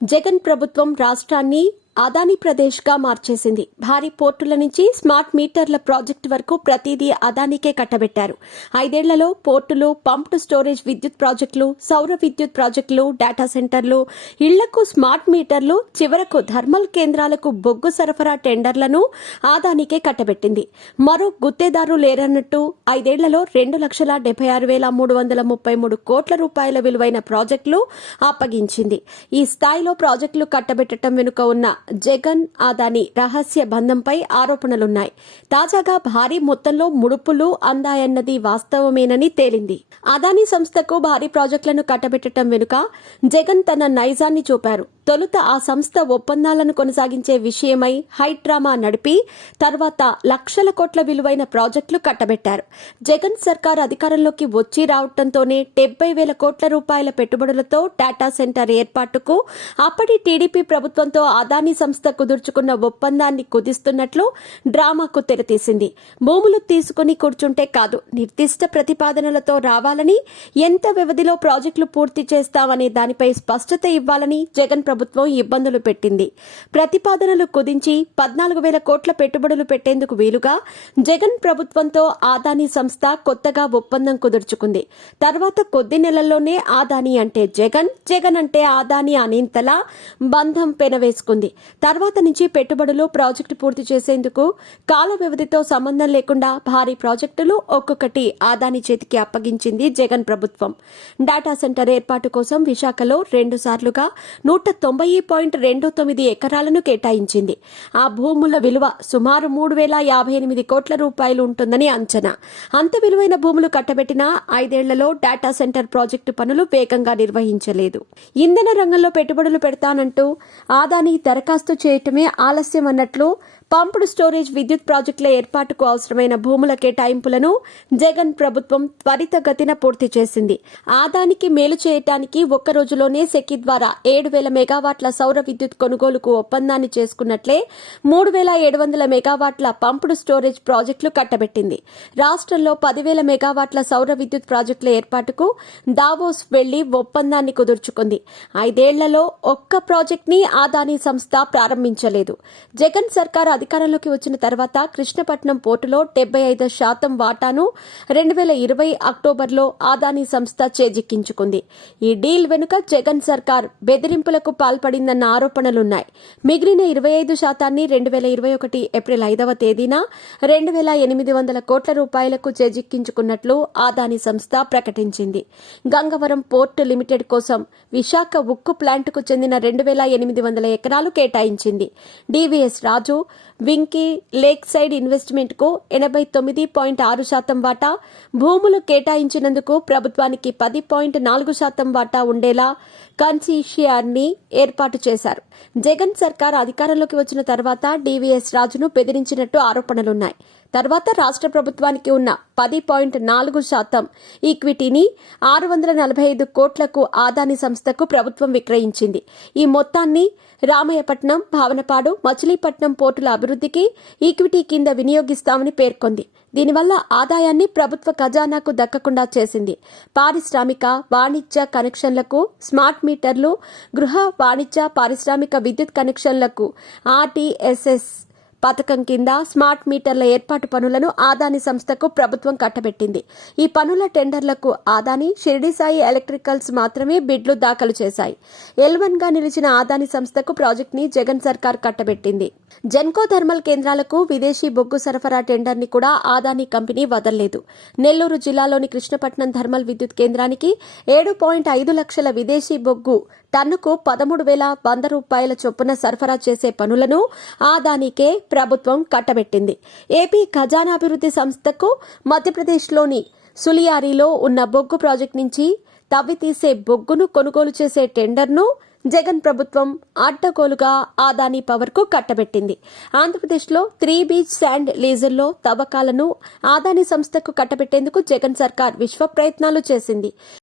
జగన్ ప్రభుత్వం రాష్ట్రాన్ని అదానీ ప్రదేశ్గా మార్చేసింది. భారీ పోర్టుల నుంచి స్మార్ట్ మీటర్ల ప్రాజెక్టు వరకు ప్రతిదీ అదానీకే కట్టబెట్టారు. 5 ఏళ్లలో పోర్టులు, పంప్డ్ స్టోరేజ్ విద్యుత్ ప్రాజెక్టులు, సౌర విద్యుత్ ప్రాజెక్టులు, డేటా సెంటర్లు, ఇళ్లకు స్మార్ట్ మీటర్లు, చివరకు థర్మల్ కేంద్రాలకు బొగ్గు సరఫరా టెండర్లను అదానీకే కట్టబెట్టింది. మరో గుత్తేదారు లేరన్నట్టు 5 ఏళ్లలో 2,76,333 కోట్ల రూపాయల విలువైన ప్రాజెక్టులు అప్పగించింది. ఈ స్థాయిలో ప్రాజెక్టులు కట్టబెట్టడం వెనుక ఉన్న జగన్ అదానీ రహస్య బంధంపై ఆరోపణలున్నాయి. తాజాగా భారీ మొత్తంలో ముడుపులు అందాయన్నది వాస్తవమేనని తేలింది. అదానీ సంస్థకు భారీ ప్రాజెక్టులను కట్టబెట్టడం వెనుక జగన్ తన నైజాన్ని చూపారు. తొలుత ఆ సంస్థ ఒప్పందాలను కొనసాగించే విషయమై హైడ్రామా నడిపి తర్వాత లక్షల కోట్ల విలువైన ప్రాజెక్టులు కట్టబెట్టారు. జగన్ సర్కార్ అధికారంలోకి వచ్చి రావడంతోనే 70,000 కోట్ల రూపాయల పెట్టుబడులతో డేటా సెంటర్ ఏర్పాటుకు అప్పటి టీడీపీ ప్రభుత్వంతో అదానీ సంస్థ కుదుర్చుకున్న ఒప్పందాన్ని కుదిస్తున్నట్లు డ్రామాకు తెరతీసింది. భూములు తీసుకుని కూర్చుంటే కాదు, నిర్దిష్ట ప్రతిపాదనలతో రావాలని, ఎంత వ్యవధిలో ప్రాజెక్టులు పూర్తి చేస్తామనే దానిపై స్పష్టత ఇవ్వాలని జగన్ ప్రభుత్వం ఇబ్బందులు పెట్టింది. ప్రతిపాదనలు కుదించి 14,000 కోట్ల పెట్టుబడులు పెట్టేందుకు వీలుగా జగన్ ప్రభుత్వంతో అదానీ సంస్థ కొత్తగా ఒప్పందం కుదుర్చుకుంది. తర్వాత కొద్ది నెలల్లోనే అదానీ అంటే జగన్, జగన్ అంటే అదానీ అనేంతలా బంధం పెనవేసుకుంది. తర్వాత నుంచి పెట్టుబడులు, ప్రాజెక్టు పూర్తి చేసేందుకు కాల వ్యవధితో సంబంధం లేకుండా భారీ ప్రాజెక్టులు ఒక్కొక్కటి అదానీ చేతికి అప్పగించింది జగన్ ప్రభుత్వం. డేటా సెంటర్ ఏర్పాటు కోసం విశాఖలో 2 సార్లుగా 190.29 ఎకరాలను కేటాయించింది. ఆ భూముల విలువ సుమారు 3,058 కోట్ల రూపాయలు ఉంటుందని అంచనా. అంత విలువైన భూములు కట్టబెట్టిన 5 ఏళ్లలో డేటా సెంటర్ ప్రాజెక్టు పనులు వేగంగా నిర్వహించలేదు. ఇంధన రంగంలో పెట్టుబడులు పెడతానంటూ అదానీ దరఖాస్తు చేయటమే ఆలస్యం అన్నట్లు పంప్డ్ స్టోరేజ్ విద్యుత్ ప్రాజెక్టుల ఏర్పాటుకు అవసరమైన భూముల కేటాయింపులను జగన్ ప్రభుత్వం త్వరితగతిన పూర్తి చేసింది. అదానికి మేలు చేయటానికి ఒక్క రోజులోనే సెకీ ద్వారా 7,000 మెగావాట్ల సౌర విద్యుత్ కొనుగోలుకు ఒప్పందాన్ని చేసుకున్నట్లే 3,700 మెగావాట్ల పంప్డ్ స్టోరేజ్ ప్రాజెక్టులు కట్టబెట్టింది. రాష్ట్రంలో 10,000 మెగావాట్ల సౌర విద్యుత్ ప్రాజెక్టుల ఏర్పాటుకు దావోస్ వెళ్లి ఒప్పందాన్ని కుదుర్చుకుంది. 5 ఏళ్లలో ఒక్క ప్రాజెక్టుని అదానీ సంస్థ ప్రారంభించలేదు. జగన్ సర్కార్ అధికారంలోకి వచ్చిన తర్వాత కృష్ణపట్నం పోర్టులో 75% వాటాను 2020 అక్టోబర్లో అదానీ సంస్థ చేజిక్కించుకుంది. ఈ డీల్ వెనుక జగన్ సర్కార్ బెదిరింపులకు పాల్పడిందన్న ఆరోపణలున్నాయి. మిగిలిన 25% 2021 ఏప్రిల్ 5వ తేదీన 2,800 కోట్ల రూపాయలకు చేజిక్కించుకున్నట్లు అదానీ సంస్థ ప్రకటించింది. గంగవరం పోర్టు లిమిటెడ్ కోసం విశాఖ ఉక్కు ప్లాంట్కు చెందిన 2,800 ఎకరాలు కేటాయించింది. డివిఎస్ రాజు, వింకీ లేక్ సైడ్ ఇన్వెస్ట్మెంట్ కు 89.6% వాటా, భూములు కేటాయించినందుకు ప్రభుత్వానికి 10.4% వాటా ఉండేలా కన్సీషియాన్ని ఏర్పాటు చేశారు. జగన్ సర్కార్ అధికారంలోకి వచ్చిన తర్వాత డివిఎస్ రాజును బెదిరించినట్టు ఆరోపణలున్నాయి. తర్వాత రాష్ట్ర ప్రభుత్వానికి ఉన్న 10.4% ఈక్విటీని 645 కోట్లకు అదానీ సంస్థకు ప్రభుత్వం విక్రయించింది. ఈ మొత్తాన్ని రామయ్యపట్నం, భావనపాడు, మచిలీపట్నం పోర్టుల అభివృద్ధికి ఈక్విటీ కింద వినియోగిస్తామని పేర్కొంది. దీనివల్ల ఆదాయాన్ని ప్రభుత్వ ఖజానాకు దక్కకుండా చేసింది. పారిశ్రామిక, వాణిజ్య కనెక్షన్లకు స్మార్ట్ మీటర్లు, గృహ, వాణిజ్య, పారిశ్రామిక విద్యుత్ కనెక్షన్లకు ఆర్టీఎస్ఎస్ పథకం కింద స్మార్ట్ మీటర్ల ఏర్పాటు పనులను అదానీ సంస్థకు ప్రభుత్వం కట్టబెట్టింది. ఈ పనుల టెండర్లకు అదానీ, షిరిడి సాయి ఎలక్ట్రికల్స్ మాత్రమే బిడ్లు దాఖలు చేశాయి. L1గా నిలిచిన అదానీ సంస్థకు ప్రాజెక్టుని జగన్ సర్కార్ కట్టబెట్టింది. జెన్కో థర్మల్ కేంద్రాలకు విదేశీ బొగ్గు సరఫరా టెండర్ని కూడా అదానీ కంపెనీ వదల్లేదు. నెల్లూరు జిల్లాలోని కృష్ణపట్నం థర్మల్ విద్యుత్ కేంద్రానికి 7.5 లక్షల విదేశీ బొగ్గు టన్నుకు 13,100 రూపాయల చొప్పున సరఫరా చేసే పనులను అదానీకే ప్రభుత్వం కట్టబెట్టింది. ఏపీ ఖజానాభివృద్ధి సంస్థకు మధ్యప్రదేశ్లోని సులియారీలో ఉన్న బొగ్గు ప్రాజెక్టు నుంచి తవ్వితీసే బొగ్గును కొనుగోలు చేసే టెండర్ను జగన్ ప్రభుత్వం అడ్డగోలుగా అదానీ పవర్ కు కట్టబెట్టింది. ఆంధ్రప్రదేశ్లో 3 బీచ్ శాండ్ లీజుల్లో తవ్వకాలను అదానీ సంస్థకు కట్టబెట్టేందుకు జగన్ సర్కార్ విశ్వ ప్రయత్నాలు చేసింది.